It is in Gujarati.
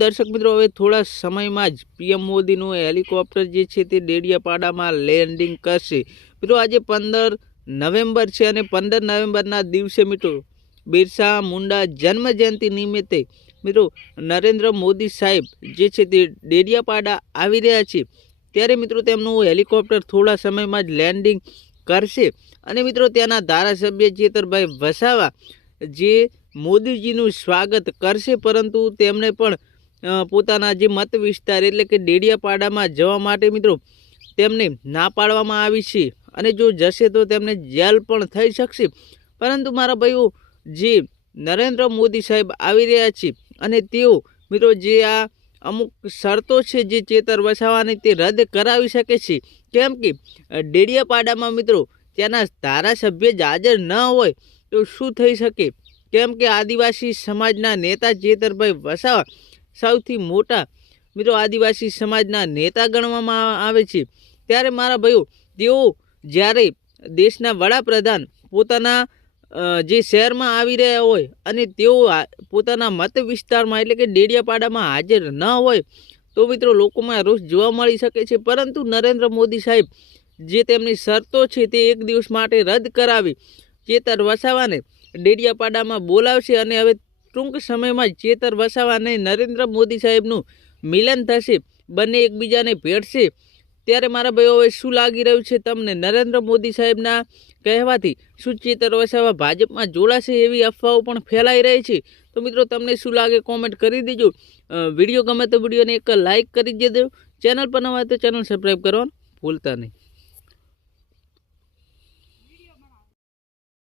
દર્શક મિત્રો, હવે થોડા સમયમાં જ પીએમ મોદીનું હેલિકોપ્ટર જે છે તે ડેડિયાપાડામાં લેન્ડિંગ કરશે। મિત્રો આજે 15 નવેમ્બર છે અને 15 નવેમ્બરના દિવસે મિત્રો બિરસા મુંડા જન્મ જયંતિ નિમિત્તે મિત્રો નરેન્દ્ર મોદી સાહેબ જે છે તે ડેડિયાપાડા આવી રહ્યા છે। ત્યારે મિત્રો તેમનું હેલિકોપ્ટર થોડા સમયમાં જ લેન્ડિંગ કરશે અને મિત્રો ત્યાંના ધારાસભ્ય ચેતરભાઈ વસાવા જે મોદીજીનું સ્વાગત કરશે, પરંતુ તેમણે પણ પોતાના જે મત વિસ્તાર એટલે કે ડેડિયાપાડામાં જવા માટે મિત્રો તેમને ના પાડવામાં આવી છે અને જો જશે તો તેમને જેલ પણ થઈ શકશે। પરંતુ મારા ભાઈઓ, જે નરેન્દ્ર મોદી સાહેબ આવી રહ્યા છે અને તેઓ મિત્રો જે આ અમુક શરતો છે જે ચેતર વસાવાની તે રદ કરાવી શકે છે, કેમ કે ડેડિયાપાડામાં મિત્રો ત્યાંના ધારાસભ્ય જ હાજર ન હોય તો શું થઈ શકે, કેમ કે આદિવાસી સમાજના નેતા ચેતરભાઈ વસાવા સૌથી મોટા મિત્રો આદિવાસી સમાજના નેતા ગણવામાં આવે છે। ત્યારે મારા ભાઈઓ, તેઓ જ્યારે દેશના વડાપ્રધાન પોતાના જે શહેરમાં આવી રહ્યા હોય અને તેઓ પોતાના મત વિસ્તારમાં એટલે કે ડેડિયાપાડામાં હાજર ન હોય તો મિત્રો લોકોમાં રોષ જોવા મળી શકે છે। પરંતુ નરેન્દ્ર મોદી સાહેબ જે તેમની શરતો છે તે એક દિવસ માટે રદ કરાવી ચેતર વસાવાને ડેડિયાપાડામાં બોલાવશે અને હવે ટૂંક સમયમાં ચેતર વસાવા અને નરેન્દ્ર મોદી સાહેબનું મિલન થશે, બંને એકબીજાને ભેટશે। ત્યારે મારા ભાઈઓ, હવે શું લાગી રહ્યું છે તમને? નરેન્દ્ર મોદી સાહેબના કહેવાથી શું ચેતર વસાવા ભાજપમાં જોડાશે એવી અફવાઓ પણ ફેલાઈ રહી છે। તો મિત્રો તમને શું લાગે કોમેન્ટ કરી દેજો। વિડીયો ગમે તો વિડીયોને એક લાઇક કરી દેજો। ચેનલ પર નવા હોય તો ચેનલ સબસ્ક્રાઈબ કરવાનું ભૂલતા નહીં।